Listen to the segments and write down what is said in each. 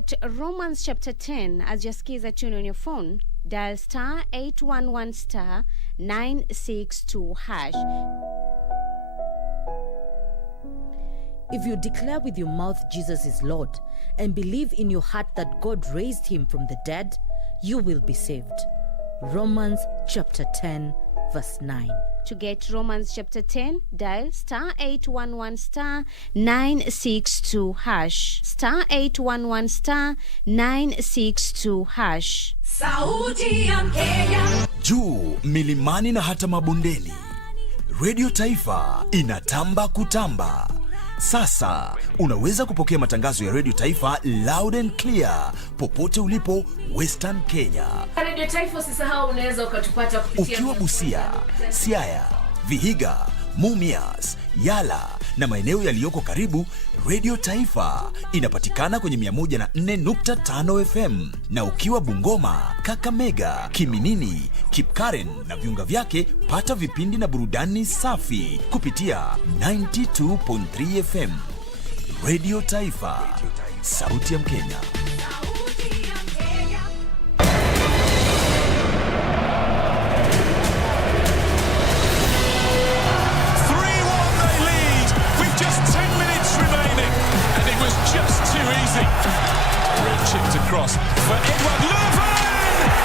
get Romans chapter 10 as your skiza tune on your phone, dial star 811 star 962 hash. If you declare with your mouth Jesus is Lord and believe in your heart that God raised him from the dead, you will be saved. Romans chapter 10 verse 9. To get Romans chapter 10, dial star 811 star 962 hash. Star 811 star 962 hash. Sauti ya Kenya. Juu milimani na hata mabondeni, Radio Taifa inatamba kutamba. Sasa unaweza kupokea matangazo ya Radio Taifa loud and clear popote ulipo Western Kenya. Radio Taifa usisahau unaweza ukatupata kupitia ukiwa Busia, Siaya, Vihiga, Mumias, Yala na maeneo yaliyoko karibu. Radio Taifa inapatikana kwenye 104.5 FM, na ukiwa Bungoma, Kakamega, Kiminini, Kipkaren na viunga vyake, pata vipindi na burudani safi kupitia 92.3 FM. Radio Taifa, sauti ya Mkenya. Just too easy. Red chipped across for Edward Levin! And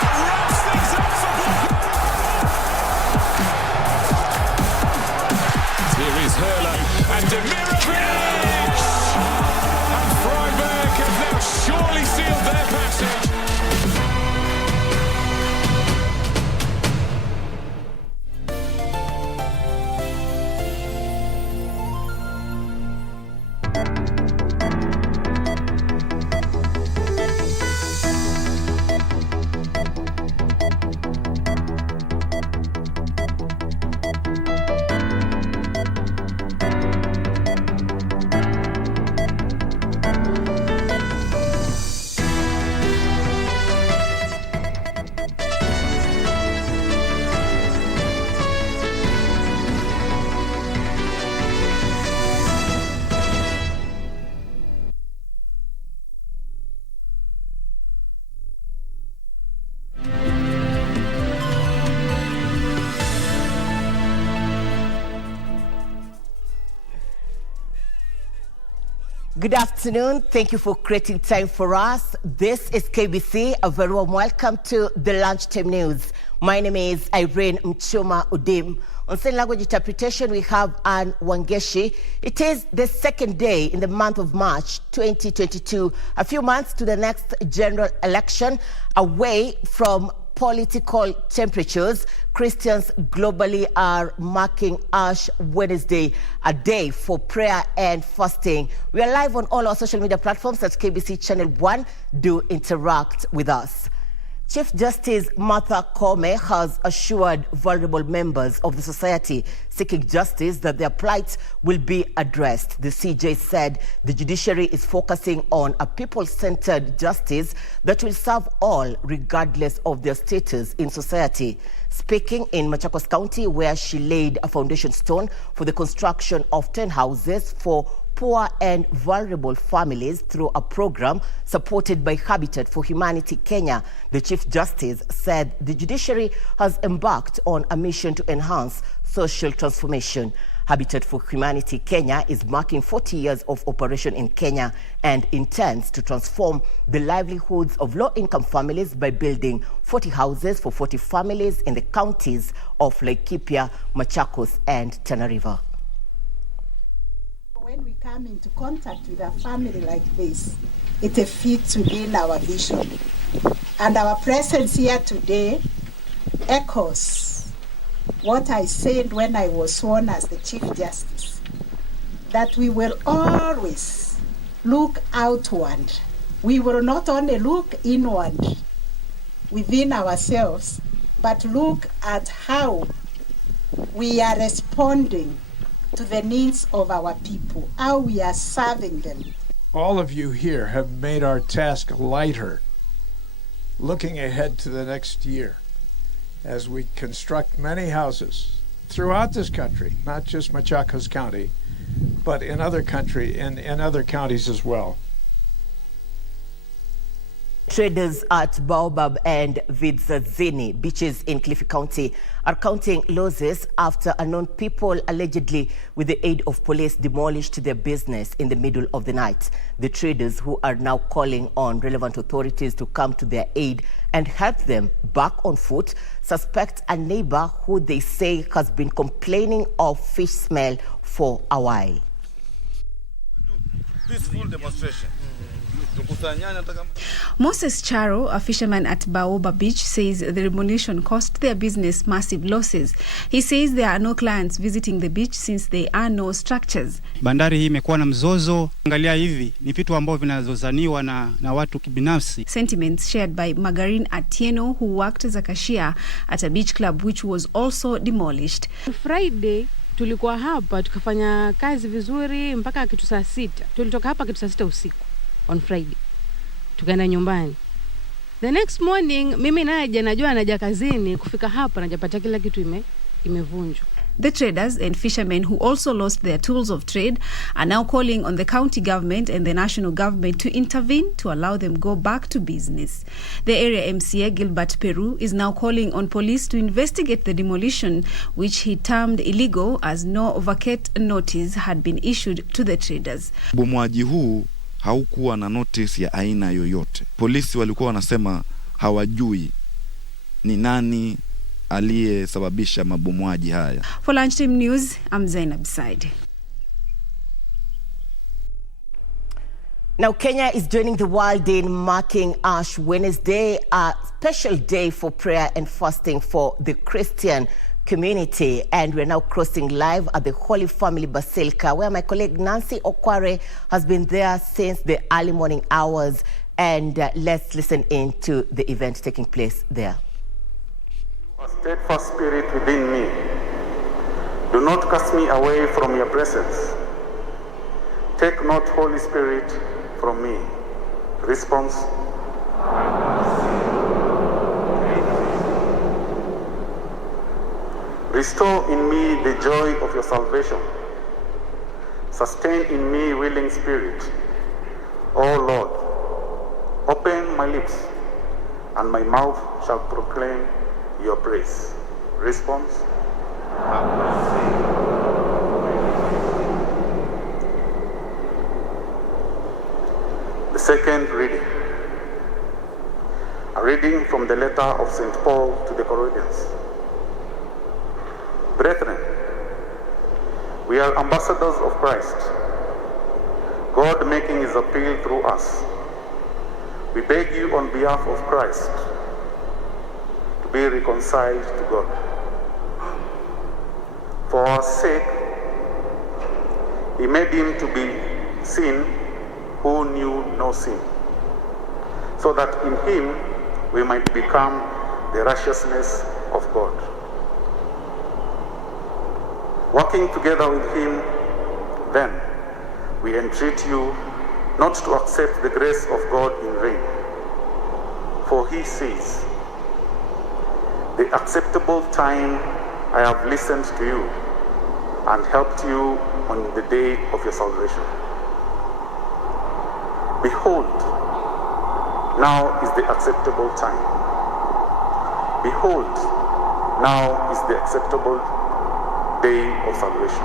that wraps things up for Blackburn. Here is Hurlo and Demirovic! And Freiburg have now surely sealed their passage. Good afternoon. Thank you for creating time for us. This is KBC. A very warm welcome to the Lunchtime News. My name is Irene Muchuma Udim. On sign language interpretation, we have Anne Wangeshi. It is the second day in the month of March 2022, a few months to the next general election. Away from political temperatures, Christians globally are marking Ash Wednesday, a day for prayer and fasting. We are live on all our social media platforms at KBC Channel 1. Do interact with us. Chief Justice Martha Koome has assured vulnerable members of the society seeking justice that their plight will be addressed. The CJ said the judiciary is focusing on a people-centered justice that will serve all regardless of their status in society. Speaking in Machakos County, where she laid a foundation stone for the construction of 10 houses for poor and vulnerable families through a program supported by Habitat for Humanity Kenya, the Chief Justice said the judiciary has embarked on a mission to enhance social transformation. Habitat for Humanity Kenya is marking 40 years of operation in Kenya and intends to transform the livelihoods of low-income families by building 40 houses for 40 families in the counties of Laikipia, Machakos, and Tana River. When we come into contact with a family like this, it's a feat to gain our vision. And our presence here today echoes what I said when I was sworn as the Chief Justice, that we will always look outward. We will not only look inward within ourselves, but look at how we are responding to the needs of our people, how we are serving them. All of you here have made our task lighter, looking ahead to the next year as we construct many houses throughout this country, not just Machakos County, but in other counties as well. traders at Baobab and Vidzazini beaches in Kilifi County are counting losses after unknown people allegedly, with the aid of police, demolished their business in the middle of the night. The traders, who are now calling on relevant authorities to come to their aid and help them back on foot, suspect a neighbor who they say has been complaining of fish smell for a while. Peaceful demonstration. Moses Charo, a fisherman at Baobab Beach, says the demolition cost their business massive losses. He says there are no clients visiting the beach since there are no structures. Bandari hii imekuwa na mzozo. Angalia hivi, ni vitu ambavyo vinazozaniwa na watu kibinafsi. Sentiments shared by Margarine Atieno, who worked as a cashier at a beach club which was also demolished. Friday tulikuwa hapa tukafanya kazi vizuri mpaka kitu saa 6. Tulitoka hapa kitu saa 6 usiku on Friday. Tukaenda nyumbani. The next morning mimi naje najua anaja kazini, kufika hapa najapata kila kitu imevunjwa. The traders and fishermen, who also lost their tools of trade, are now calling on the county government and the national government to intervene to allow them go back to business. The area MCA, Gilbert Peru, is now calling on police to investigate the demolition, which he termed illegal as no vacate notice had been issued to the traders. Bomoaji huu haukuwa na notice ya aina yoyote. Polisi walikuwa wanasema hawajui ni nani aliyesababisha mabomoaji haya. For Lunchtime News, I'm Zainab Said. Now, Kenya is joining the world in marking Ash Wednesday, a special day for prayer and fasting for the Christian community. And we're now crossing live at the Holy Family Basilica, where my colleague Nancy Okware has been there since the early morning hours. And let's listen in to the event taking place there. A steadfast spirit within me, do not cast me away from your presence. Take not, Holy Spirit, from me. Response. Restore in me the joy of your salvation. Sustain in me willing spirit. O Lord, open my lips, and my mouth shall proclaim your praise. Response. The second reading. A reading from the letter of St. Paul to the Corinthians. Brethren, we are ambassadors of Christ, God making his appeal through us. We beg you on behalf of Christ to be reconciled to God. For our sake, he made him to be sin who knew no sin, so that in him we might become the righteousness of God. Working together with him, then, we entreat you not to accept the grace of God in vain. For he says, the acceptable time I have listened to you and helped you on the day of your salvation. Behold, now is the acceptable time. Behold, now is the acceptable day of salvation.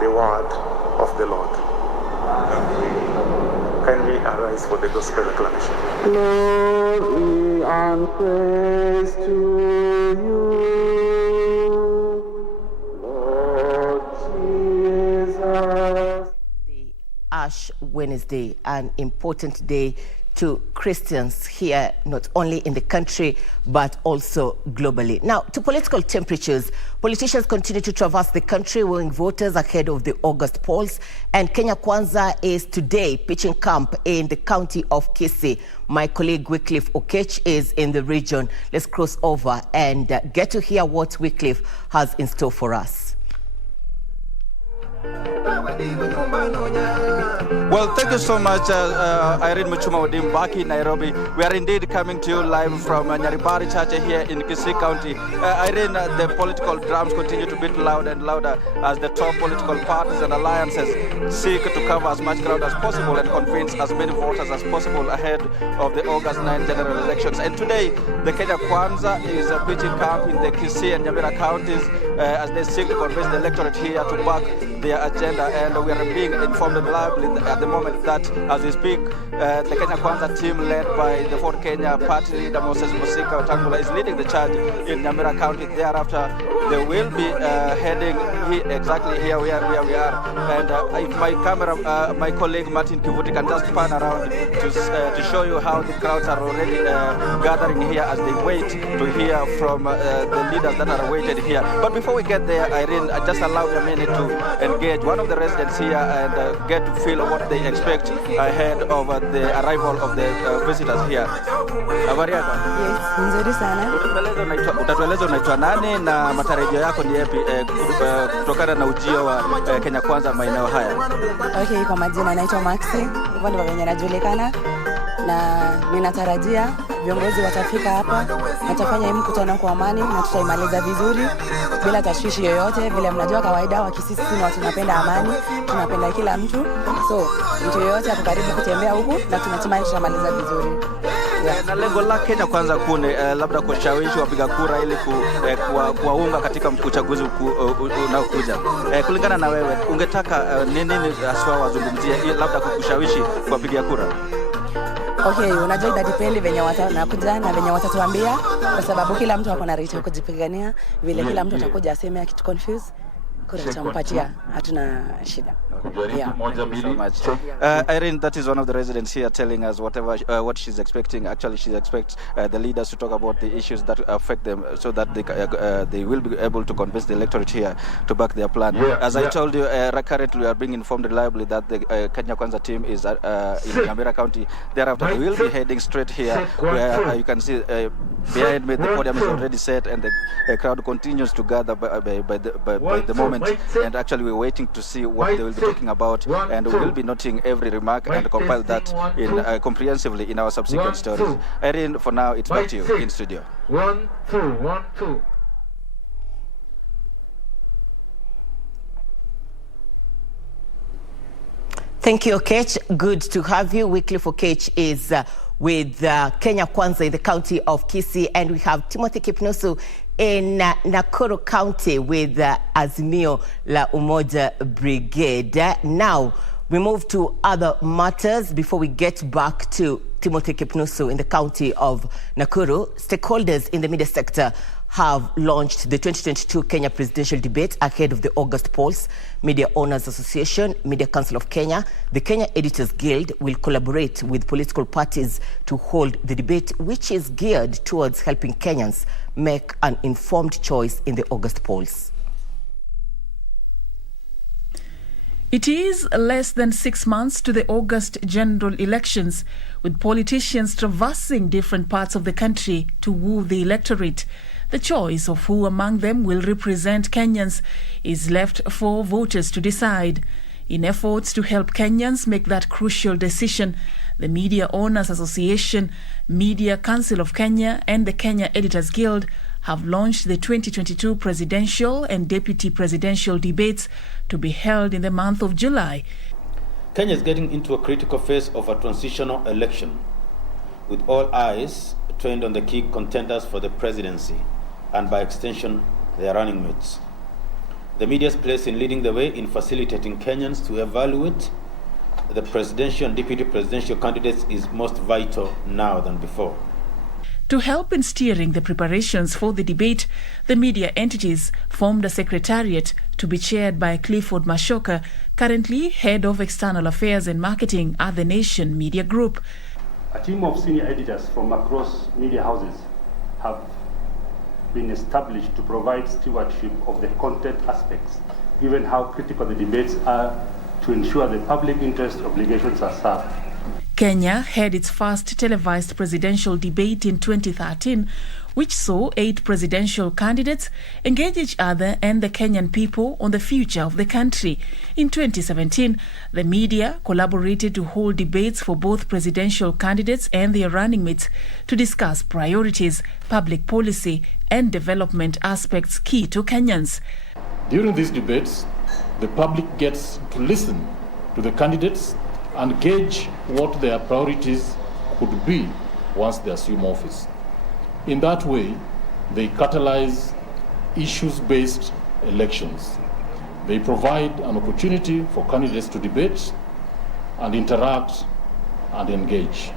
The word of the Lord. Can we arise for the gospel acclamation? Glory and praise to you, Lord Jesus. Ash Wednesday, an important day to Christians here, not only in the country, but also globally. Now, to political temperatures, politicians continue to traverse the country, wooing voters ahead of the August polls. And Kenya Kwanza is today pitching camp in the county of Kilifi. My colleague Wycliffe Okech is in the region. Let's cross over and get to hear what Wycliffe has in store for us. Well, thank you so much, Irene Muchuma back in Nairobi. We are indeed coming to you live from Nyaribari Church here in Kilifi County. Irene, the political drums continue to beat louder and louder as the top political parties and alliances seek to cover as much ground as possible and convince as many voters as possible ahead of the August 9 general elections. And today, the Kenya Kwanza is pitching camp in the Kisii and Nyamira counties as they seek to convince the electorate here to back their agenda. And we are being informed reliably at the moment that as we speak, the Kenya Kwanza team led by the Ford Kenya party leader Moses Musika Tangula is leading the charge in Nyamira County. Thereafter, they will be heading exactly here where we are. And if my camera, my colleague Martin Kivuti can just pan around to show you how the crowds are already gathering here as they wait to hear from the leaders that are waited here. But before we get there, Irene, just allow me a minute to engage one of the residents here and get to feel what they expect ahead of the arrival of the visitors here. Habari yako? Yes, nzuri sana. Utatueleza unaitwa nani na matarajio yako ni yapi kutokana na ujio wa Kenya Kwanza maeneo haya? Okay, kwa majina naitwa Maxi. Hivyo ndivyo venye najulikana na ninatarajia viongozi watafika hapa, watafanya hii mkutano kwa amani na tutaimaliza vizuri bila tashwishi yoyote. Vile mnajua kawaida wa Kisii ni watu tunapenda amani, tunapenda kila mtu. So, mtu yoyote ako karibu kutembea huku na tunatumai tutamaliza vizuri. Yeah. Na lengo la Kenya Kwanza kune labda kushawishi wapiga kura ili kuwaunga katika uchaguzi unaokuja. Kulingana na wewe, ungetaka nini haswa wazungumzie labda kukushawishi kuwapigia kura? Okay, unajua itadipendi venye watakuja na venye watatuambia, kwa sababu kila mtu ako na right ya kujipigania. Vile kila mtu atakuja aseme kitu confuse, kura tutampatia, hatuna shida. Yeah. Thank you so much. Irene, that is one of the residents here telling us what she's expecting. Actually, she expects the leaders to talk about the issues that affect them so that they will be able to convince the electorate here to back their plan. As I told you, currently we are being informed reliably that the Kenya Kwanza team is in Nyamira County. Thereafter, they will be heading straight here where you can see behind me the podium is already set and the crowd continues to gather by the moment. And actually, we're waiting to see what they will be talking about, and we will be noting every remark and compile that in comprehensively in our subsequent stories. Irene, for now, it's back to you in studio. 1, 2, 1, 2. Thank you, Okech. Good to have you. Wycliffe Okech is with Kenya Kwanza in the county of Kisii, and we have Timothy Kipnusu in Nakuru County with Azimio La Umoja Brigade. Now, we move to other matters before we get back to Timothy Kipnusu in the county of Nakuru. Stakeholders in the media sector have launched the 2022 Kenya presidential debate ahead of the August polls. Media Owners Association, Media Council of Kenya, the Kenya Editors Guild will collaborate with political parties to hold the debate, which is geared towards helping Kenyans make an informed choice in the August polls. It is less than 6 months to the August general elections, with politicians traversing different parts of the country to woo the electorate. The choice of who among them will represent Kenyans is left for voters to decide. In efforts to help Kenyans make that crucial decision, the Media Owners Association, Media Council of Kenya, and the Kenya Editors Guild have launched the 2022 presidential and deputy presidential debates to be held in the month of July. Kenya is getting into a critical phase of a transitional election, with all eyes trained on the key contenders for the presidency, and by extension, their running mates. The media's place in leading the way in facilitating Kenyans to evaluate the presidential and deputy presidential candidates is most vital now than before. To help in steering the preparations for the debate, the media entities formed a secretariat to be chaired by Clifford Mashoka, currently head of external affairs and marketing at the Nation Media Group. A team of senior editors from across media houses have been established to provide stewardship of the content aspects, given how critical the debates are to ensure the public interest obligations are served. Kenya had its first televised presidential debate in 2013, which saw 8 presidential candidates engage each other and the Kenyan people on the future of the country. In 2017, the media collaborated to hold debates for both presidential candidates and their running mates to discuss priorities, public policy, and development aspects key to Kenyans. During these debates, the public gets to listen to the candidates and gauge what their priorities could be once they assume office. In that way, they catalyze issues-based elections. They provide an opportunity for candidates to debate and interact and engage.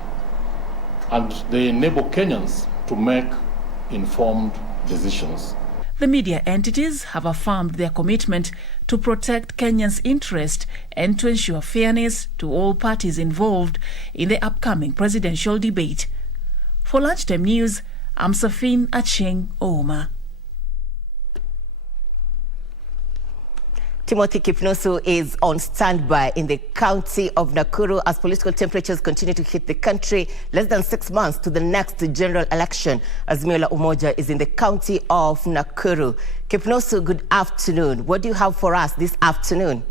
And they enable Kenyans to make informed decisions. The media entities have affirmed their commitment to protect Kenyans' interest and to ensure fairness to all parties involved in the upcoming presidential debate. For Lunchtime News, I'm Safin Acheng Ouma. Timothy Kipnosu is on standby in the county of Nakuru as political temperatures continue to hit the country less than 6 months to the next general election. Azimio la Umoja is in the county of Nakuru. Kipnosu, good afternoon. What do you have for us this afternoon?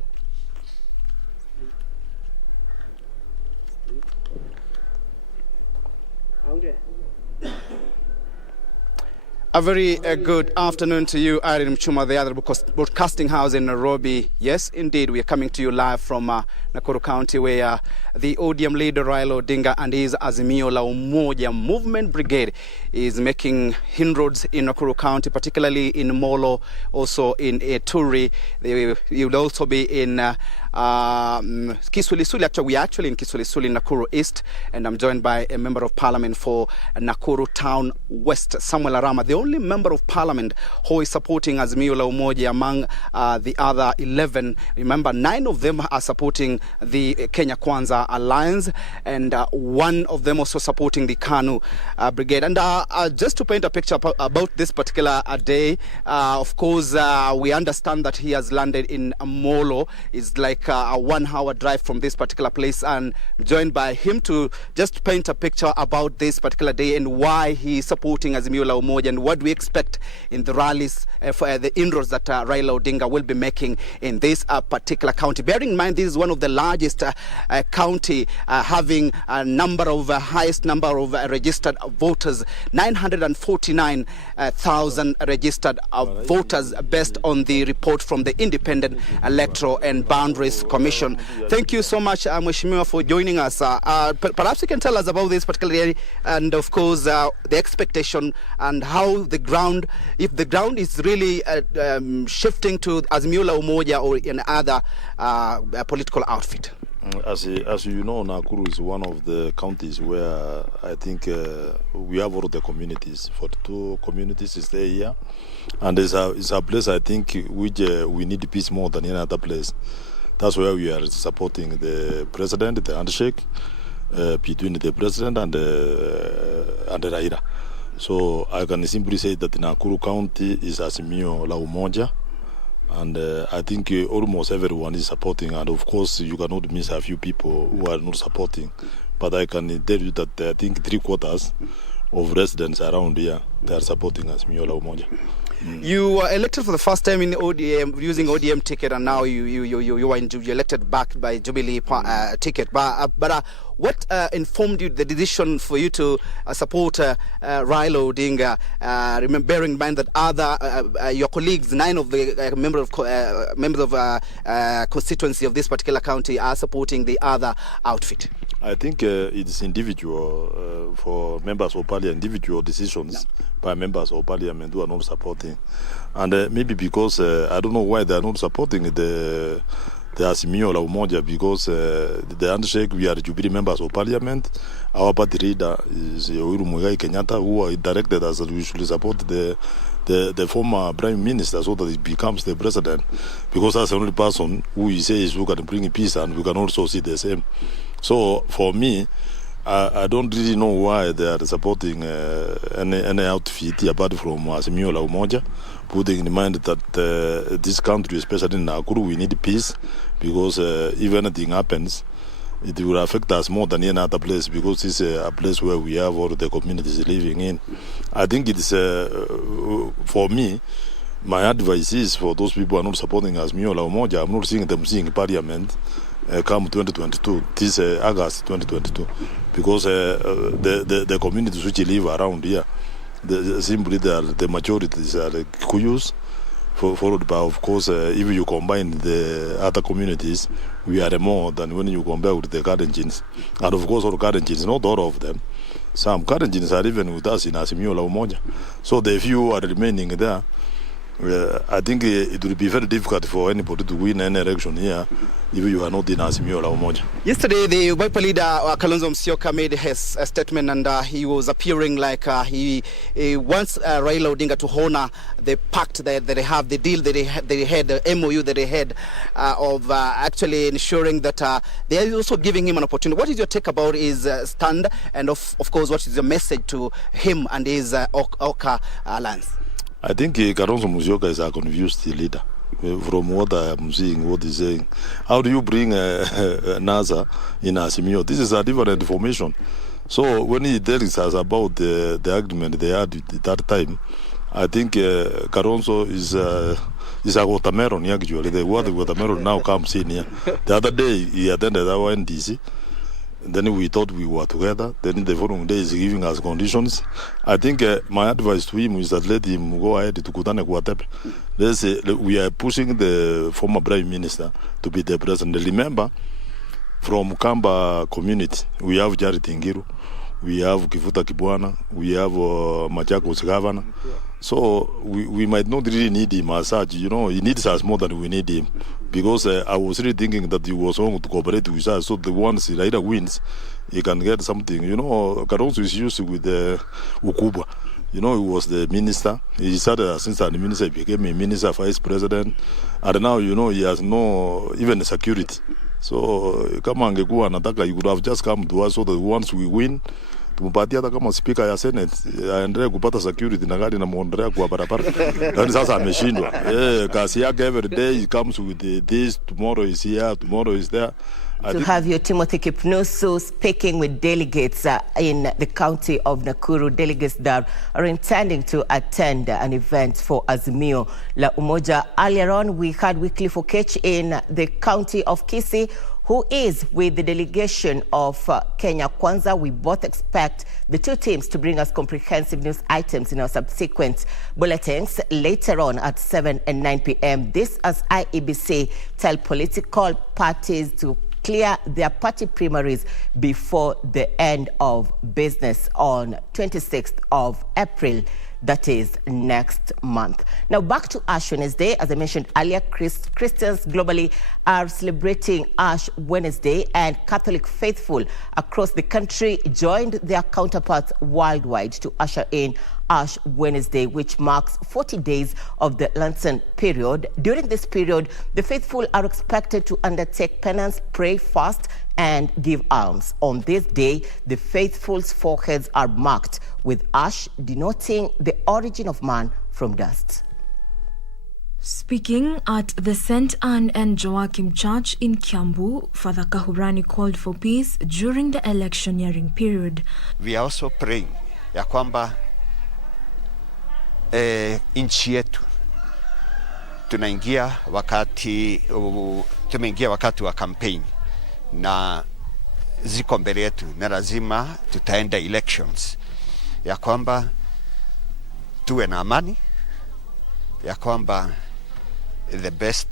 A very good afternoon to you, Irene Muchuma, the other broadcasting house in Nairobi. Yes, indeed, we are coming to you live from Nakuru County, where the ODM leader Raila Odinga and his Azimio la Umoja movement brigade is making inroads in Nakuru County, particularly in Molo, also in Eturi. They will also be in Kisulisuli. Actually, we are actually in Kisulisuli, Nakuru East, and I'm joined by a member of parliament for Nakuru Town West, Samuel Arama, the only member of parliament who is supporting Azimio la Umoja among the other 11. Remember, 9 of them are supporting the Kenya Kwanza Alliance, and 1 of them also supporting the KANU brigade. And just to paint a picture about this particular day, of course, we understand that he has landed in Molo. It's like a 1-hour drive from this particular place, and joined by him to just paint a picture about this particular day and why he is supporting Azimio la Umoja and what we expect in the rallies for the inroads that Raila Odinga will be making in this particular county. Bearing in mind, this is one of the largest county having a highest number of registered voters, 949,000 registered voters based on the report from the Independent Electoral and Boundaries Commission. Thank you so much, Mheshimiwa, for joining us. Perhaps you can tell us about this particular day and, of course, the expectation and how the ground, if the ground is really shifting to Azimio la Umoja or in other political outfit. As you know, Nakuru is one of the counties where I think we have all the communities. 42 communities is there here, and it's a place I think which we need peace more than any other place. That's why we are supporting the president, the handshake between the president and Raila. So I can simply say that Nakuru County is Azimio la Umoja, and I think almost everyone is supporting, and of course you cannot miss a few people who are not supporting, but I can tell you that I think 3/4 of residents around here, they are supporting Azimio la Umoja. You were elected for the first time in ODM using ODM ticket, and now you were elected back by Jubilee ticket. But what informed you the decision for you to support Raila Odinga? Bearing in mind that other your colleagues, 9 of the members of constituency of this particular county, are supporting the other outfit. I think it's individual for members of parliament, individual decisions by members of parliament who are not supporting, and maybe because I don't know why they are not supporting the Azimio la Umoja, because the handshake, we are Jubilee members of parliament. Our party leader is Uhuru Muigai Kenyatta, who directed us that we should support the former prime minister so that he becomes the president, because that's the only person who he says who can bring peace, and we can also see the same. So for me, I don't really know why they are supporting any outfit apart from Azimio la Umoja, putting in mind that this country, especially in Nakuru, we need peace, because if anything happens, it will affect us more than any other place because it's a place where we have all the communities living in. I think it's, for me, my advice is for those people who are not supporting Azimio la Umoja, I'm not seeing them seeing Parliament come 2022, this August 2022, because the communities which live around here, simply the majorities are the Kuyus, followed by, of course, if you combine the other communities, we are more than when you compare with the Kalenjins. And of course, all Kalenjins, not all of them. Some Kalenjins are even with us in Azimio la Umoja. So the few are remaining there. I think it will be very difficult for anybody to win any election here if you are not in Azimio la Umoja. Yesterday, the Wiper leader Kalonzo Musyoka made his statement, and he was appearing like he wants Raila Odinga to honor the pact that they have, the deal that they had, the MOU that they had of actually ensuring that they are also giving him an opportunity. What is your take about his stand, and of course, what is your message to him and his Oka alliance? I think Kalonzo Musyoka is a confused leader. From what I am seeing, what he's saying. How do you bring NASA in Azimio? This is a different information. So when he tells us about the agreement they had at that time, I think Kalonzo is a watermelon actually. The word watermelon now comes in here. The other day he attended our NDC. Then we thought we were together. Then the following day is giving us conditions. I think my advice to him is that let him go ahead to Kutane Kuatepe. We are pushing the former Prime Minister to be the president. Remember, from Kamba community, we have Charity Ngiru, we have Kifuta Kibwana, we have Machakos Governor. So we might not really need him as such. You know, he needs us more than we need him. Because I was really thinking that he was going to cooperate with us. So the once Raila wins, he can get something. You know, Kalonzo is used with Ukuba. You know, he was the minister. He started as assistant minister, he became a minister, vice president. And now, you know, he has no even security. So, kama angekuwa anataka, he would have just come to us so that once we win, tumpatia hata kama speaker ya Senate aendelee kupata security na gari na muondelea kwa barabara. Yaani sasa ameshindwa. Kasi yake every day he comes with this, tomorrow is here, tomorrow is there. To have your Timothy Kipnusu speaking with delegates in the county of Nakuru, delegates that are intending to attend an event for Azimio la Umoja. Earlier on, we had Wycliffe Okech in the county of Kisii, who is with the delegation of Kenya Kwanza. We both expect the two teams to bring us comprehensive news items in our subsequent bulletins later on at 7 and 9 p.m. This as IEBC tell political parties to clear their party primaries before the end of business on 26th of April. That is next month. Now back to Ash Wednesday. As I mentioned earlier, Christians globally are celebrating Ash Wednesday, and Catholic faithful across the country joined their counterparts worldwide to usher in Ash Wednesday, which marks 40 days of the Lenten period. During this period, the faithful are expected to undertake penance, pray, fast, and give alms. On this day, the faithful's foreheads are marked with ash, denoting the origin of man from dust. Speaking at the St. Anne and Joachim Church in Kiambu, Father Kahurani called for peace during the electioneering period. We are also praying ya kwamba nchi yetu tumeingia wakati wa campaign na ziko mbele yetu na lazima tutaenda elections, ya kwamba tuwe na amani, ya kwamba the best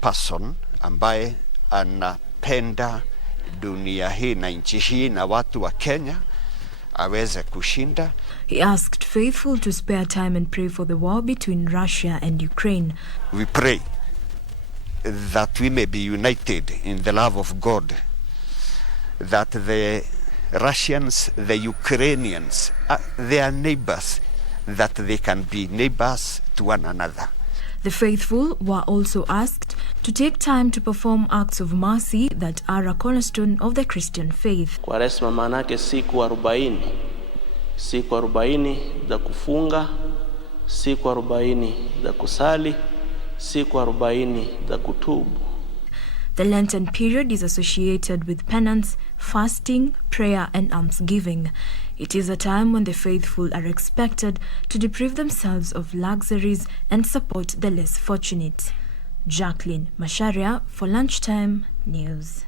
person ambaye anapenda dunia hii na nchi hii na watu wa Kenya aweze kushinda. He asked faithful to spare time and pray for the war between Russia and Ukraine. We pray that we may be united in the love of God, that the Russians, the Ukrainians, they are neighbors, that they can be neighbors to one another. The faithful were also asked to take time to perform acts of mercy that are a cornerstone of the Christian faith. Kwaresma manake siku 40. Siku 40 za kufunga, siku 40 za kusali, siku 40 za kutubu. The Lenten period is associated with penance, fasting, prayer, and almsgiving. It is a time when the faithful are expected to deprive themselves of luxuries and support the less fortunate. Jacqueline Masharia for Lunchtime News.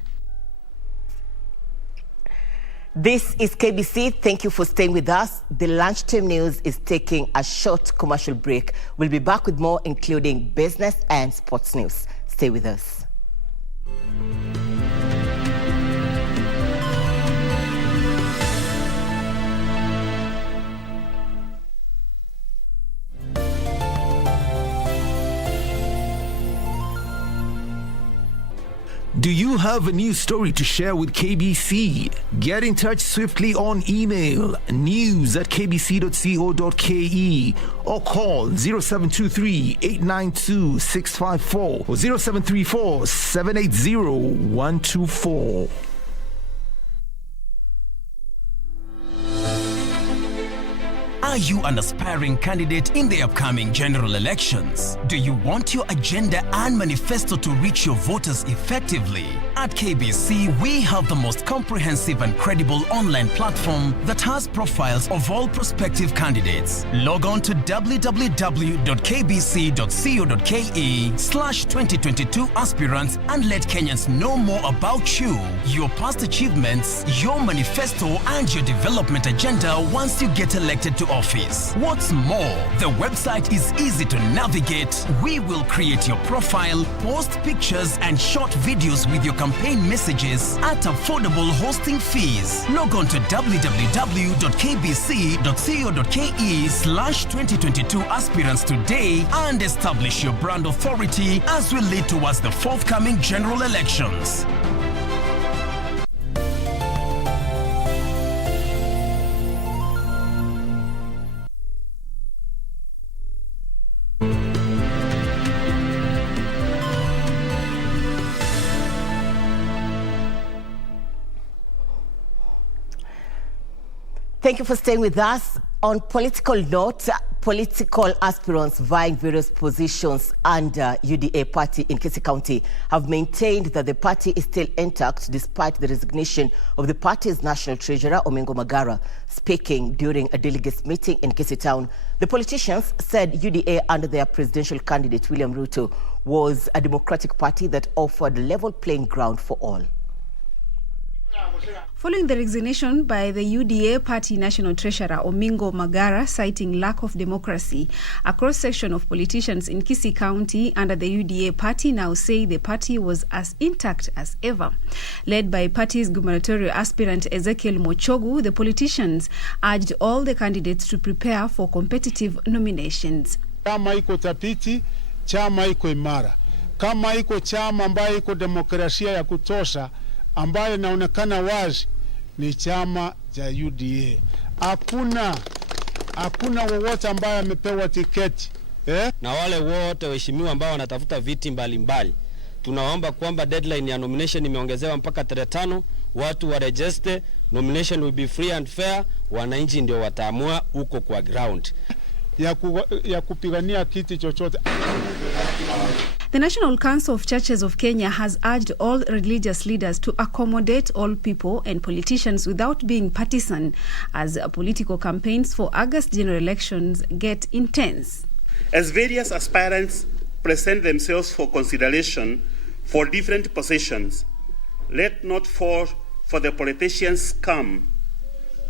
This is KBC. Thank you for staying with us. The Lunchtime News is taking a short commercial break. We'll be back with more, including business and sports news. Stay with us. Do you have a news story to share with KBC? Get in touch swiftly on email news@kbc.co.ke or call 0723 892 654 or 0734 780 124. Are you an aspiring candidate in the upcoming general elections? Do you want your agenda and manifesto to reach your voters effectively? At KBC, we have the most comprehensive and credible online platform that has profiles of all prospective candidates. Log on to www.kbc.co.ke/2022 aspirants and let Kenyans know more about you, your past achievements, your manifesto, and your development agenda once you get elected to office. What's more, the website is easy to navigate. We will create your profile, post pictures and short videos with your campaign messages at affordable hosting fees. Log on to www.kbc.co.ke/2022 aspirants today and establish your brand authority as we lead towards the forthcoming general elections. Thank you for staying with us. On political note, political aspirants vying various positions under UDA party in Kilifi County have maintained that the party is still intact despite the resignation of the party's national treasurer, Omengo Magara. Speaking during a delegates meeting in Kilifi town, the politicians said UDA under their presidential candidate, William Ruto, was a democratic party that offered level playing ground for all. Following the resignation by the UDA party national treasurer Omengo Magara, citing lack of democracy, a cross-section of politicians in Kilifi County under the UDA party now say the party was as intact as ever. Led by party's gubernatorial aspirant Ezekiel Mochogu, the politicians urged all the candidates to prepare for competitive nominations. Kama iko tapiti, chama iko imara. Kama iko chama ambayo iko demokrasia ya kutosha, ambayo inaonekana wazi ni chama cha UDA. Hakuna wowote ambaye amepewa tiketi. Na wale wote waheshimiwa ambao wanatafuta viti mbalimbali, tunaomba kwamba deadline ya nomination imeongezewa mpaka 5, watu wa register, nomination will be free and fair, wananchi ndio wataamua uko kwa ground ya kupigania kiti chochote. The National Council of Churches of Kenya has urged all religious leaders to accommodate all people and politicians without being partisan as political campaigns for August general elections get intense. As various aspirants present themselves for consideration for different positions, let not fall for the politicians' scam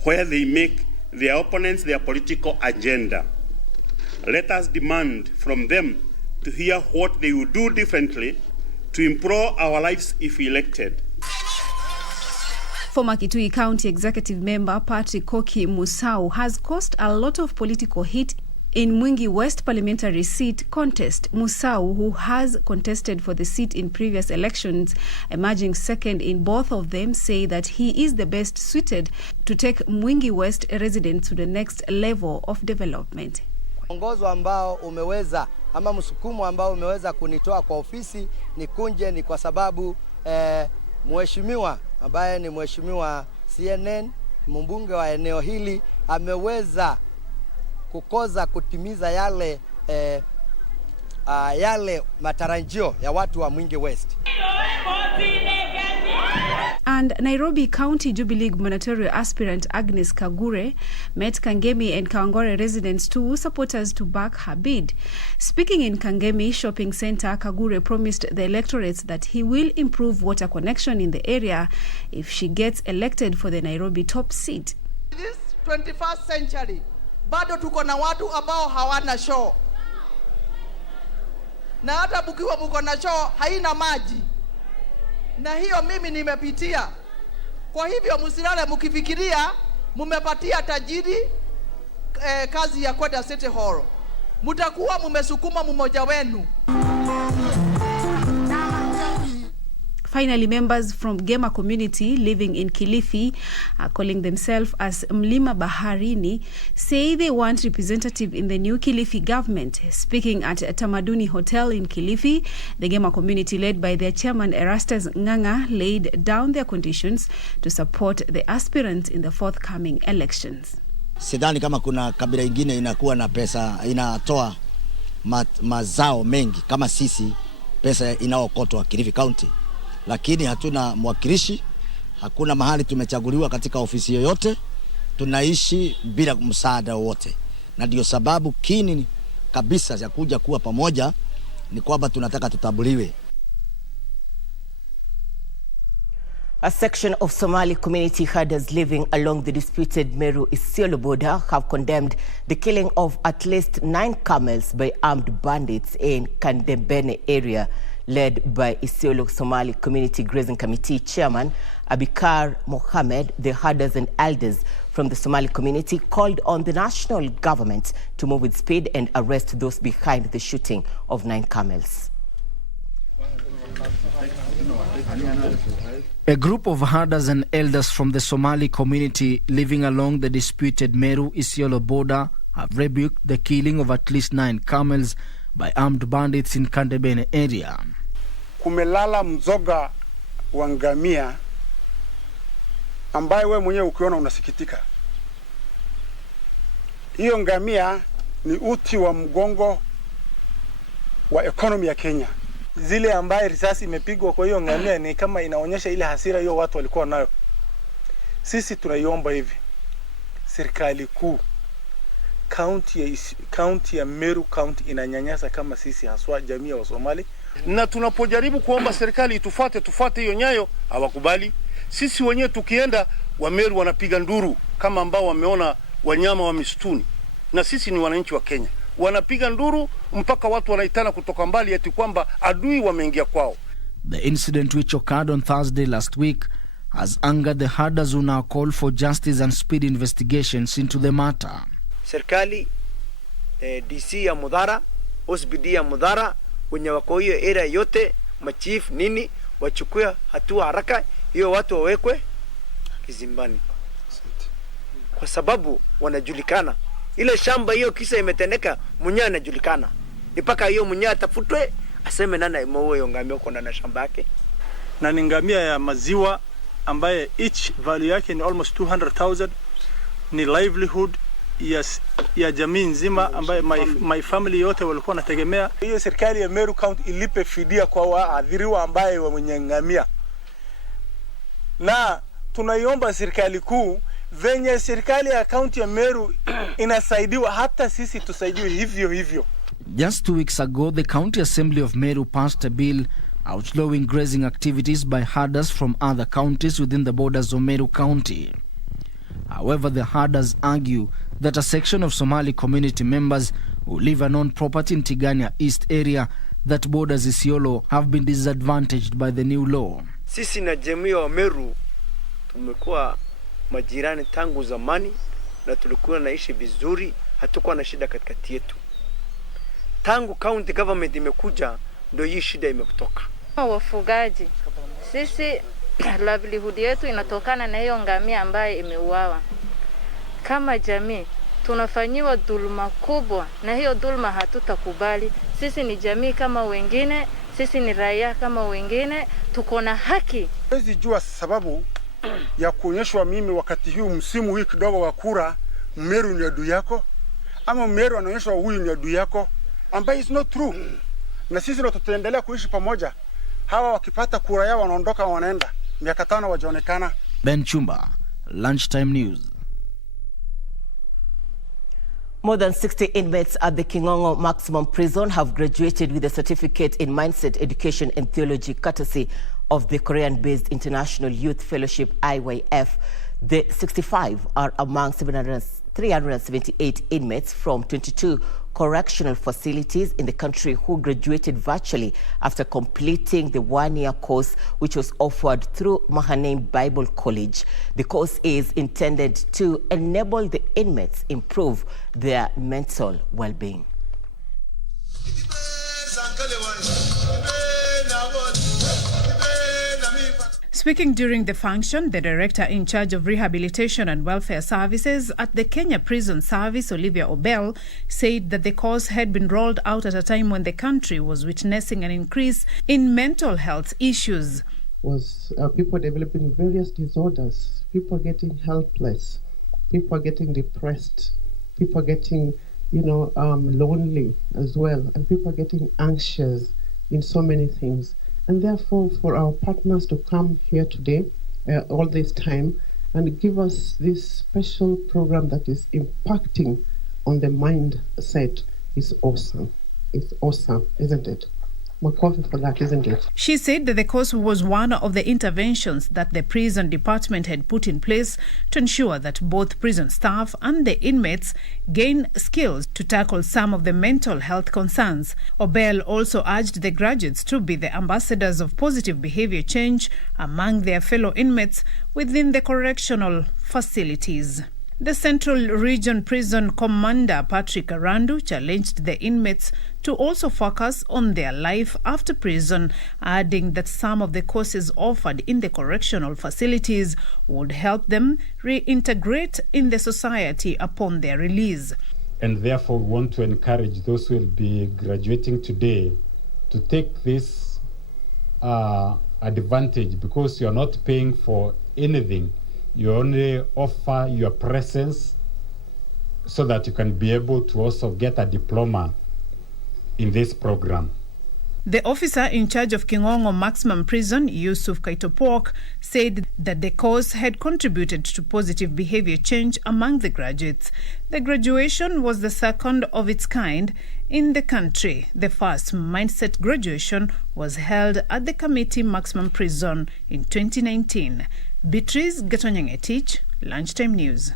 where they make their opponents their political agenda. Let us demand from them to hear what they will do differently to improve our lives if elected. Former Kitui County Executive Member Patrick Koki Musau has caused a lot of political heat in Mwingi West parliamentary seat contest. Musau, who has contested for the seat in previous elections, emerging second in both of them, say that he is the best suited to take Mwingi West residents to the next level of development. Mwongozo ambao umeweza ama msukumo ambao umeweza kunitoa kwa ofisi ni kwa sababu mheshimiwa ambaye ni mheshimiwa CNN, mbunge wa eneo hili, ameweza kukoza kutimiza yale matarajio ya watu wa Mwingi West. And Nairobi County Jubilee gubernatorial aspirant Agnes Kagure met Kangemi and Kawangware residents to support us to back her bid. Speaking in Kangemi Shopping Center, Kagure promised the electorates that he will improve water connection in the area if she gets elected for the Nairobi top seat. This 21st century, bado tuko na watu ambao hawana show. Na hata bukiwa muko na show haina maji. Na hiyo mimi nimepitia. Kwa hivyo msilale mkifikiria mumepatia tajiri kazi ya kwenda City Hall. Mutakuwa mumesukuma mmoja wenu. Finally, members from Gema community living in Kilifi, calling themselves as Mlima Baharini, say they want representative in the new Kilifi government. Speaking at Tamaduni Hotel in Kilifi, the Gema community, led by their chairman Erastus Nganga, laid down their conditions to support the aspirants in the forthcoming elections. Sidhani kama kuna kabila ingine inakuwa na pesa, inatoa mazao mengi kama sisi, pesa inaokotwa Kilifi County. Lakini hatuna mwakilishi, hakuna mahali tumechaguliwa katika ofisi yoyote, tunaishi bila msaada wote. Na ndio sababu kini kabisa ya kuja kuwa pamoja ni kwamba tunataka tutabuliwe. A section of Somali community herders living along the disputed Meru-Isiolo border have condemned the killing of at least 9 camels by armed bandits in Kandembene area, led by Isiolo Somali Community Grazing Committee Chairman Abikar Mohammed. The herders and elders from the Somali community called on the national government to move with speed and arrest those behind the shooting of 9 camels. A group of herders and elders from the Somali community living along the disputed Meru-Isiolo border have rebuked the killing of at least 9 camels by armed bandits in Kandembene area. Kumelala mzoga wa ngamia ambaye wewe mwenyewe ukiona unasikitika. Hiyo ngamia ni uti wa mgongo wa economy ya Kenya. Zile ambaye risasi imepigwa kwa hiyo ngamia ni kama inaonyesha ile hasira hiyo watu walikuwa nayo. Sisi tunaiomba hivi, serikali kuu, county ya Meru County inanyanyasa kama sisi haswa jamii ya Somali, na tunapojaribu kuomba serikali tufuate hiyo nyayo hawakubali. Sisi wenyewe tukienda wa Meru wanapiga nduru kama ambao wameona wanyama wa msituni, na sisi ni wananchi wa Kenya, wanapiga nduru mpaka watu wanaitana kutoka mbali eti kwamba adui wameingia kwao. The incident, which occurred on Thursday last week, has angered the herders who now call for justice and speedy investigations into the matter. Serikali, DC ya Mudhara, OSBD ya Mudhara, wenye wako hiyo area yote, machief nini, wachukue hatua haraka, hiyo watu wawekwe kizimbani. Kwa sababu wanajulikana. Ile shamba hiyo kisa imetendeka, mwenyewe anajulikana. Mpaka hiyo mwenyewe atafutwe, aseme nani imeua hiyo ngamia uko na shamba yake. Na ni ngamia ya maziwa ambaye each value yake ni almost 200,000, ni livelihood ya jamii nzima ambaye my family yote walikuwa wanategemea. Hiyo serikali ya Meru County ilipe fidia kwa waadhiriwa ambaye wenye ngamia. Na tunaiomba serikali kuu, venye serikali ya county ya Meru inasaidiwa, hata sisi tusaidiwe hivyo hivyo. Just 2 weeks ago, the County Assembly of Meru passed a bill outlawing grazing activities by herders from other counties within the borders of Meru County. However, the herders argue that a section of Somali community members who live on property in Tigania East area that borders Isiolo have been disadvantaged by the new law. Sisi na jamii wa Meru tumekuwa majirani tangu zamani na tulikuwa naishi vizuri, hatukuwa na shida katikati yetu. Tangu county government imekuja ndio hii shida imekutoka. Wafugaji, sisi livelihood yetu inatokana na hiyo ngamia ambaye imeuawa. Kama jamii tunafanyiwa dhuluma kubwa, na hiyo dhuluma hatutakubali. Sisi ni jamii kama wengine, sisi ni raia kama wengine, tuko na haki. Huwezi jua sababu ya kuonyeshwa mimi wakati huu msimu hii kidogo wa kura, Meru ni adui yako, ama Meru anaonyeshwa huyu ni adui yako, ambaye is not true. Na sisi ndo tutaendelea kuishi pamoja. hawa wakipata kura yao wanaondoka wanaenda. Miaka 5 wajaonekana. Ben Chumba, Lunchtime News. More than 60 inmates at the Kingongo Maximum Prison have graduated with a certificate in mindset, education and theology courtesy of the Korean-based International Youth Fellowship IYF. The 65 are among 378 inmates from 22 correctional facilities in the country who graduated virtually after completing the one-year course which was offered through Mahanaim Bible College. The course is intended to enable the inmates improve their mental well-being. Speaking during the function, the director in charge of rehabilitation and welfare services at the Kenya Prison Service, Olivia Obel, said that the course had been rolled out at a time when the country was witnessing an increase in mental health issues. People developing various disorders, people getting helpless, people getting depressed, people getting, lonely as well, and people getting anxious in so many things. And therefore, for our partners to come here today, all this time, and give us this special program that is impacting on the mindset is awesome. It's awesome, isn't it? Makofi for that, isn't it? She said that the course was one of the interventions that the prison department had put in place to ensure that both prison staff and the inmates gain skills to tackle some of the mental health concerns. Obel also urged the graduates to be the ambassadors of positive behavior change among their fellow inmates within the correctional facilities. The Central Region Prison Commander Patrick Arandu challenged the inmates to also focus on their life after prison, adding that some of the courses offered in the correctional facilities would help them reintegrate in the society upon their release. And therefore we want to encourage those who will be graduating today to take this advantage, because you're not paying for anything. You only offer your presence so that you can be able to also get a diploma in this program. The officer in charge of Kingongo Maximum Prison, Yusuf Kaitopok, said that the course had contributed to positive behavior change among the graduates. The graduation was the second of its kind in the country. The first mindset graduation was held at the Committee Maximum Prison in 2019. Beatrice Gatonyangetich, Lunchtime News.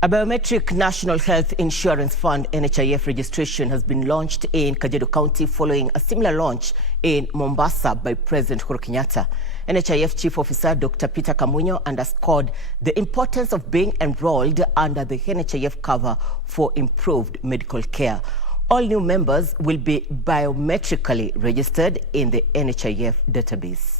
A biometric National Health Insurance Fund NHIF registration has been launched in Kajiado County following a similar launch in Mombasa by President Uhuru Kenyatta. NHIF Chief Officer Dr. Peter Kamunyo underscored the importance of being enrolled under the NHIF cover for improved medical care. All new members will be biometrically registered in the NHIF database.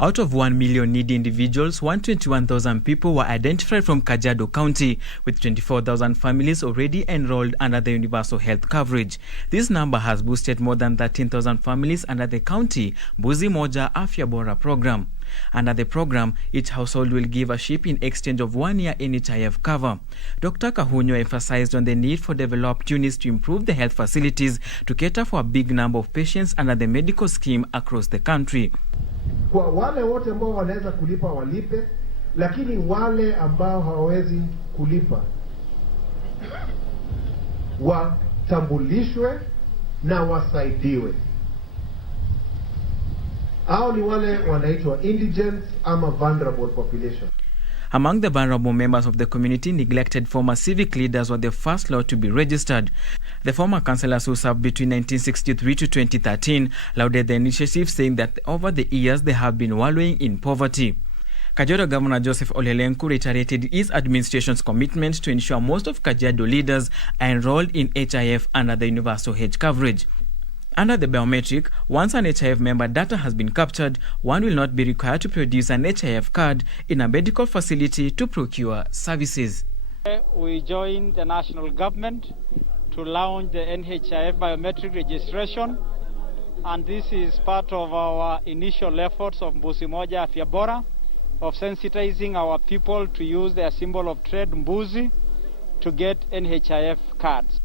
Out of 1 million needy individuals, 121,000 people were identified from Kajiado County, with 24,000 families already enrolled under the universal health coverage. This number has boosted more than 13,000 families under the county Mbuzi Moja Afya Bora program. Under the program, each household will give a ship in exchange of 1 year NHIF cover. Dr. Kahunyo emphasized on the need for developed units to improve the health facilities to cater for a big number of patients under the medical scheme across the country. Kwa wale wote ambao wanaweza kulipa walipe, lakini wale ambao hawawezi kulipa watambulishwe na wasaidiwe. Hao ni wale wanaitwa indigent ama vulnerable population. Among the vulnerable members of the community, neglected former civic leaders were the first lot to be registered. The former councillors who served between 1963 to 2013 lauded the initiative, saying that over the years they have been wallowing in poverty. Kajiado Governor Joseph Olelenku reiterated his administration's commitment to ensure most of Kajiado leaders are enrolled in HIF under the universal health coverage. Under the biometric, once an HIF member data has been captured, one will not be required to produce an HIF card in a medical facility to procure services. We joined the national government to launch the NHIF biometric registration, and this is part of our initial efforts of Mbuzi Moja Afya Bora, of sensitizing our people to use their symbol of trade, Mbuzi, to get NHIF cards.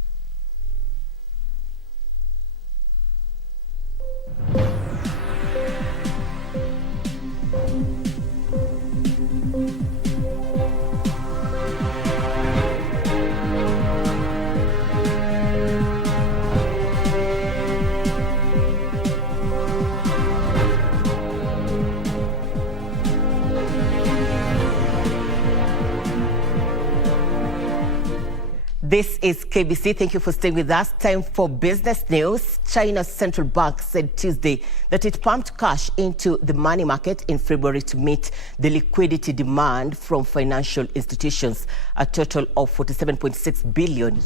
This is KBC. Thank you for staying with us. Time for business news. China's central bank said Tuesday that it pumped cash into the money market in February to meet the liquidity demand from financial institutions. A total of $47.6 billion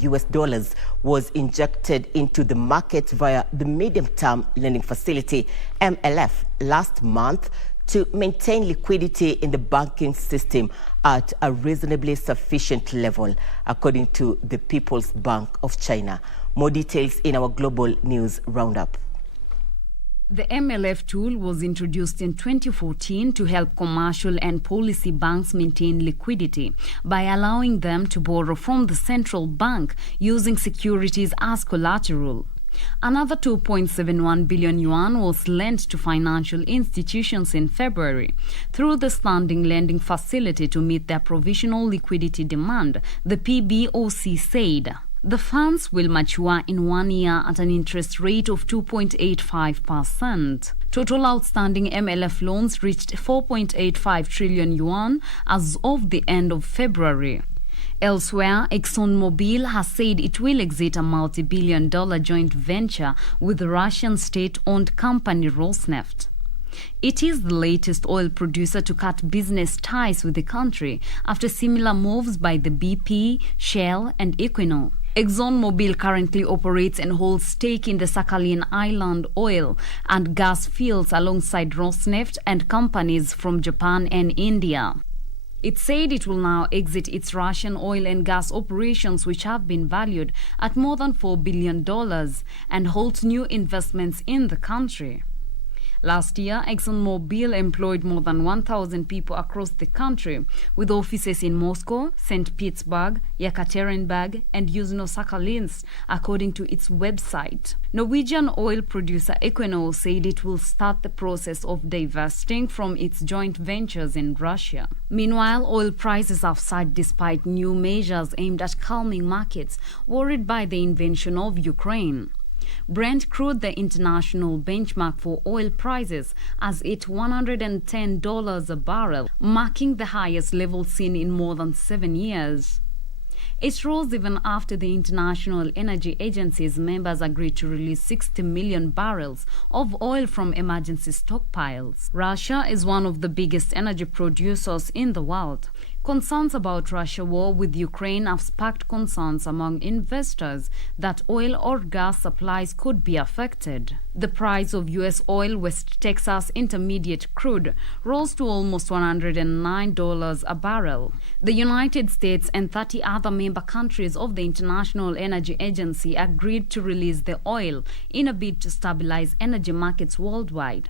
was injected into the market via the medium-term lending facility, MLF, last month to maintain liquidity in the banking system at a reasonably sufficient level, according to the People's Bank of China. More details in our global news roundup. The MLF tool was introduced in 2014 to help commercial and policy banks maintain liquidity by allowing them to borrow from the central bank using securities as collateral. Another 2.71 billion yuan was lent to financial institutions in February through the standing lending facility to meet their provisional liquidity demand, the PBOC said. The funds will mature in 1 year at an interest rate of 2.85%. Total outstanding MLF loans reached 4.85 trillion yuan as of the end of February. Elsewhere, ExxonMobil has said it will exit a multi-billion-dollar joint venture with the Russian state-owned company Rosneft. It is the latest oil producer to cut business ties with the country after similar moves by the BP, Shell and Equinor. ExxonMobil currently operates and holds stake in the Sakhalin Island oil and gas fields alongside Rosneft and companies from Japan and India. It said it will now exit its Russian oil and gas operations, which have been valued at more than $4 billion, and holds new investments in the country. Last year, ExxonMobil employed more than 1,000 people across the country, with offices in Moscow, St. Petersburg, Yekaterinburg, and Yuzhno-Sakhalinsk, according to its website. Norwegian oil producer Equinor said it will start the process of divesting from its joint ventures in Russia. Meanwhile, oil prices have surged despite new measures aimed at calming markets worried by the invasion of Ukraine. Brent crude, the international benchmark for oil prices, has hit $110 a barrel, marking the highest level seen in more than 7 years. It rose even after the International Energy Agency's members agreed to release 60 million barrels of oil from emergency stockpiles. Russia is one of the biggest energy producers in the world. Concerns about Russia's war with Ukraine have sparked concerns among investors that oil or gas supplies could be affected. The price of U.S. oil West Texas Intermediate crude rose to almost $109 a barrel. The United States and 30 other member countries of the International Energy Agency agreed to release the oil in a bid to stabilize energy markets worldwide.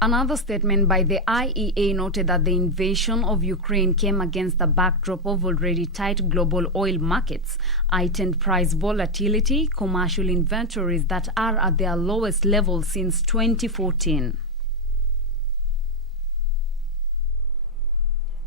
Another statement by the IEA noted that the invasion of Ukraine came against the backdrop of already tight global oil markets, heightened price volatility, commercial inventories that are at their lowest level since 2014.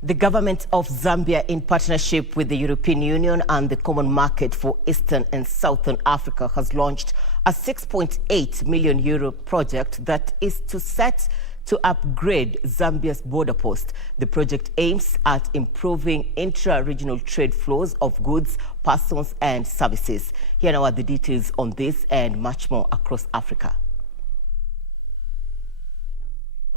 The government of Zambia, in partnership with the European Union and the Common Market for Eastern and Southern Africa, has launched a €6.8 million project that is set to upgrade Zambia's border post. The project aims at improving intra-regional trade flows of goods, persons and services. Here now are the details on this and much more across Africa.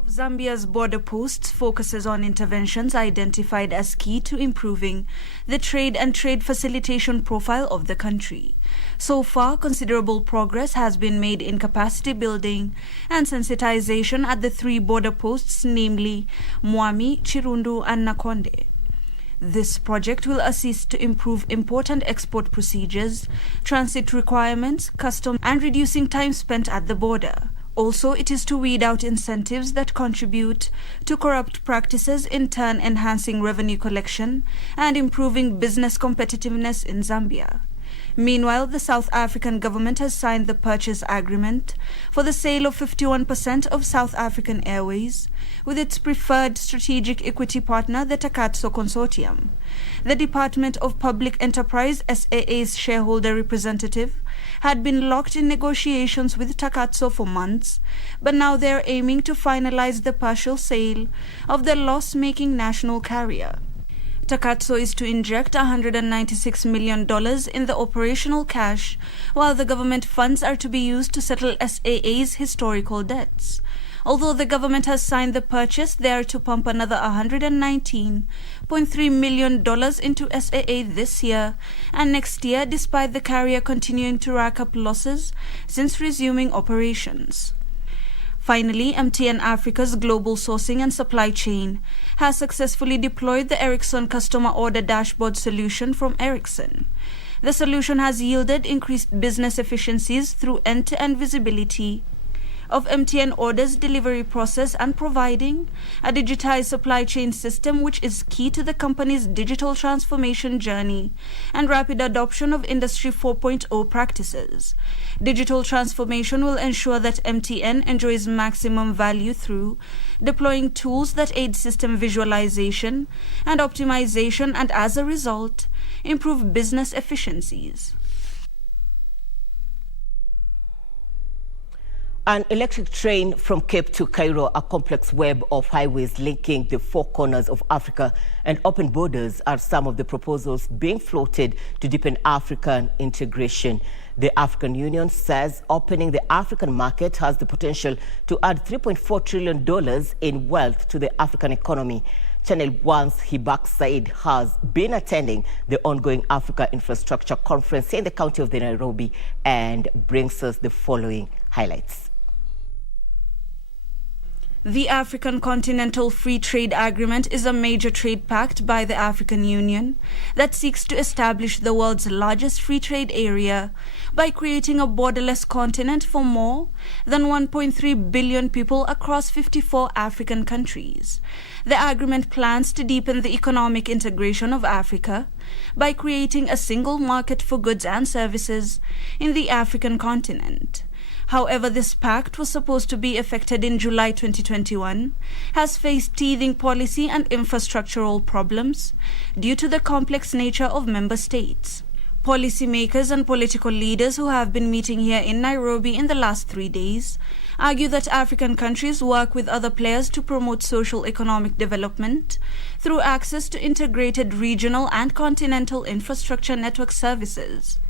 Zambia's border posts focuses on interventions identified as key to improving the trade and trade facilitation profile of the country. So far, considerable progress has been made in capacity building and sensitization at the 3 border posts, namely Mwami, Chirundu and Nakonde. This project will assist to improve import and export procedures, transit requirements, customs, and reducing time spent at the border. Also, it is to weed out incentives that contribute to corrupt practices, in turn enhancing revenue collection and improving business competitiveness in Zambia. Meanwhile, the South African government has signed the purchase agreement for the sale of 51% of South African Airways with its preferred strategic equity partner, the Takatso Consortium. The Department of Public Enterprise, SAA's shareholder representative, had been locked in negotiations with Takatso for months, but now they are aiming to finalize the partial sale of the loss-making national carrier. Takatso is to inject $196 million in the operational cash, while the government funds are to be used to settle SAA's historical debts. Although the government has signed the purchase, they are to pump another $119.3 million into SAA this year and next year, despite the carrier continuing to rack up losses since resuming operations. Finally, MTN Africa's global sourcing and supply chain has successfully deployed the Ericsson customer order dashboard solution from Ericsson. The solution has yielded increased business efficiencies through end-to-end visibility of MTN orders delivery process and providing a digitized supply chain system, which is key to the company's digital transformation journey and rapid adoption of Industry 4.0 practices. Digital transformation will ensure that MTN enjoys maximum value through deploying tools that aid system visualization and optimization and, as a result, improve business efficiencies. An electric train from Cape to Cairo, a complex web of highways linking the four corners of Africa, and open borders are some of the proposals being floated to deepen African integration. The African Union says opening the African market has the potential to add $3.4 trillion in wealth to the African economy. Channel One's Hibak Said has been attending the ongoing Africa Infrastructure Conference in the county of Nairobi and brings us the following highlights. The African Continental Free Trade Agreement is a major trade pact by the African Union that seeks to establish the world's largest free trade area by creating a borderless continent for more than 1.3 billion people across 54 African countries. The agreement plans to deepen the economic integration of Africa by creating a single market for goods and services in the African continent. However, this pact was supposed to be effected in July 2021, has faced teething policy and infrastructural problems due to the complex nature of member states. Policymakers and political leaders who have been meeting here in Nairobi in the last 3 days argue that African countries work with other players to promote social economic development through access to integrated regional and continental infrastructure network services.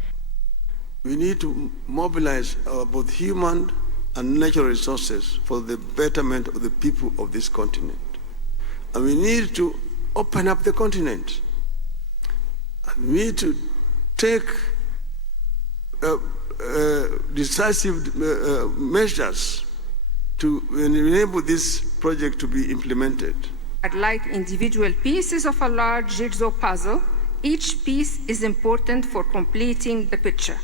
We need to mobilize our both human and natural resources for the betterment of the people of this continent. And we need to open up the continent. And we need to take decisive measures to enable this project to be implemented. Like individual pieces of a large jigsaw puzzle, each piece is important for completing the picture.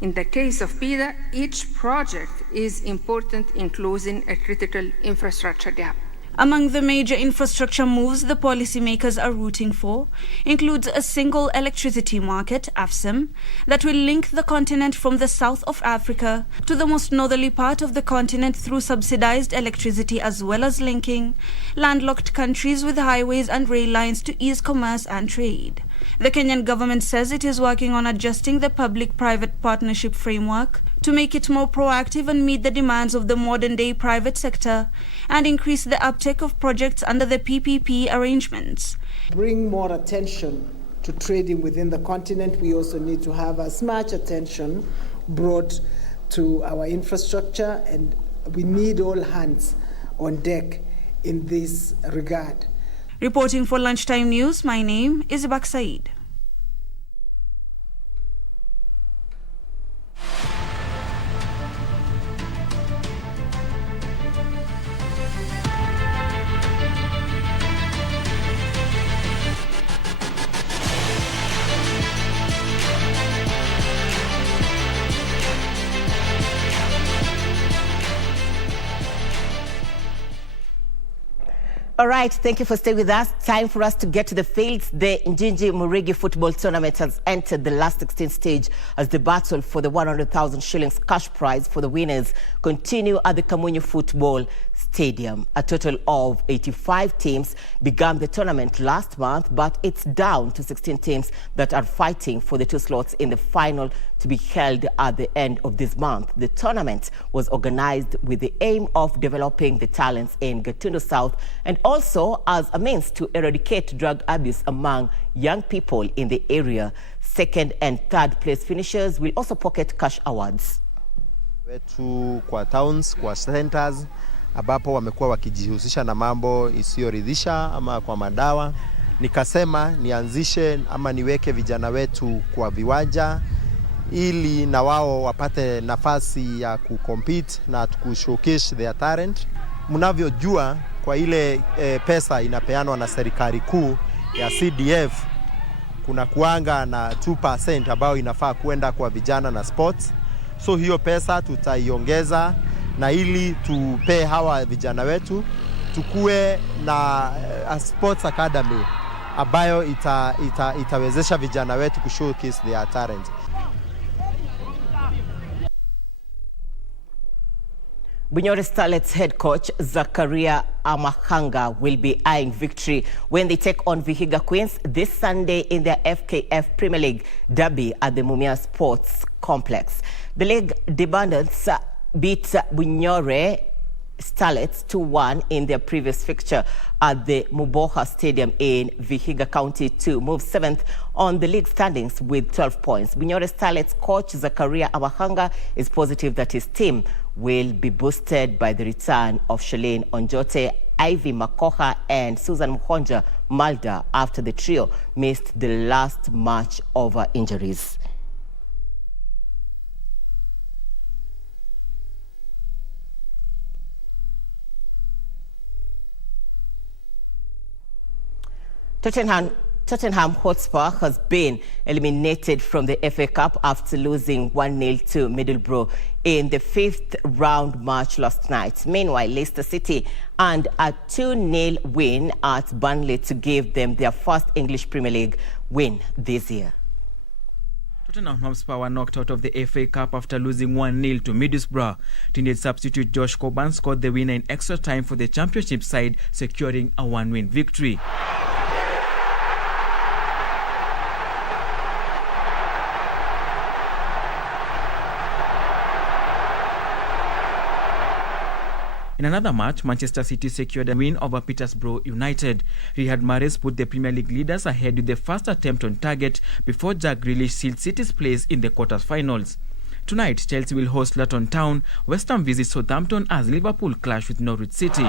In the case of PIDA, each project is important in closing a critical infrastructure gap. Among the major infrastructure moves the policymakers are rooting for includes a single electricity market, AFSEM, that will link the continent from the south of Africa to the most northerly part of the continent through subsidized electricity, as well as linking landlocked countries with highways and rail lines to ease commerce and trade. The Kenyan government says it is working on adjusting the public-private partnership framework to make it more proactive and meet the demands of the modern-day private sector and increase the uptake of projects under the PPP arrangements. Bring more attention to trading within the continent. We also need to have as much attention brought to our infrastructure, and we need all hands on deck in this regard. Reporting for Lunchtime News, my name is Hibak Said. All right, thank you for staying with us. Time for us to get to the fields. The Njinji Murigi football tournament has entered the last 16th stage as the battle for the 100,000 shillings cash prize for the winners continue at the Kamunyu Football Stadium. A total of 85 teams began the tournament last month, but it's down to 16 teams that are fighting for the 2 slots in the final to be held at the end of this month. The tournament was organized with the aim of developing the talents in Gatundu South and also as a means to eradicate drug abuse among young people in the area. Second and third place finishers will also pocket cash awards. Wetu kwa towns, kwa centers, ambapo wamekuwa wakijihusisha na mambo isiyoridhisha ama kwa madawa. Nikasema nianzishe ama niweke vijana wetu kwa viwanja ili na wao wapate nafasi ya kucompete na kushowcase their talent. Mnavyojua kwa ile pesa inapeanwa na serikali kuu ya CDF, kuna kuanga na 2% ambayo inafaa kuenda kwa vijana na sports. So hiyo pesa tutaiongeza na ili tupe hawa vijana wetu tukue na sports academy ambayo itawezesha vijana wetu kushowcase their talent. Bunyore Starlets head coach Zakaria Amahanga will be eyeing victory when they take on Vihiga Queens this Sunday in their FKF Premier League derby at the Mumia Sports Complex. The league debutants beat Bunyore Starlets 2-1 in their previous fixture at the Muboha Stadium in Vihiga County to move 7th on the league standings with 12 points. Bunyore Starlets coach Zakaria Amahanga is positive that his team will be boosted by the return of Shalene Onjote, Ivy Makoha and Susan Muhonja Malda after the trio missed the last match over injuries. Tottenham Hotspur has been eliminated from the FA Cup after losing 1-0 to Middlesbrough in the 5th round match last night. Meanwhile, Leicester City earned a 2-0 win at Burnley to give them their first English Premier League win this year. Tottenham Hotspur were knocked out of the FA Cup after losing 1-0 to Middlesbrough. Teenage substitute Josh Coburn scored the winner in extra time for the Championship side, securing a 1-win victory. In another match, Manchester City secured a win over Peterborough United. Riyad Mahrez put the Premier League leaders ahead with the first attempt on target before Jack Grealish sealed City's place in the quarter-finals. Tonight, Chelsea will host Luton Town. West Ham visits Southampton as Liverpool clash with Norwich City.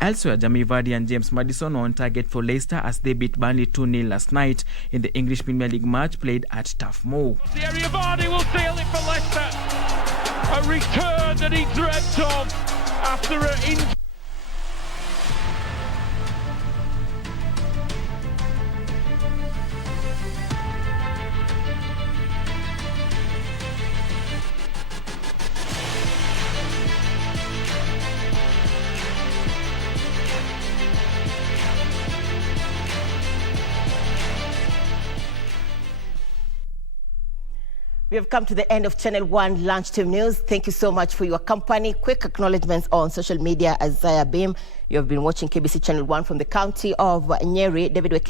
Elsewhere, Jamie Vardy and James Maddison were on target for Leicester as they beat Burnley 2-0 last night in the English Premier League match played at Turf Moor. Vardy will seal it for Leicester. A return that he dreamt of after an injury. We have come to the end of Channel 1 Lunchtime News. Thank you so much for your company. Quick acknowledgements on social media. Isaiah Beam, you have been watching KBC Channel 1 from the county of Nyeri. David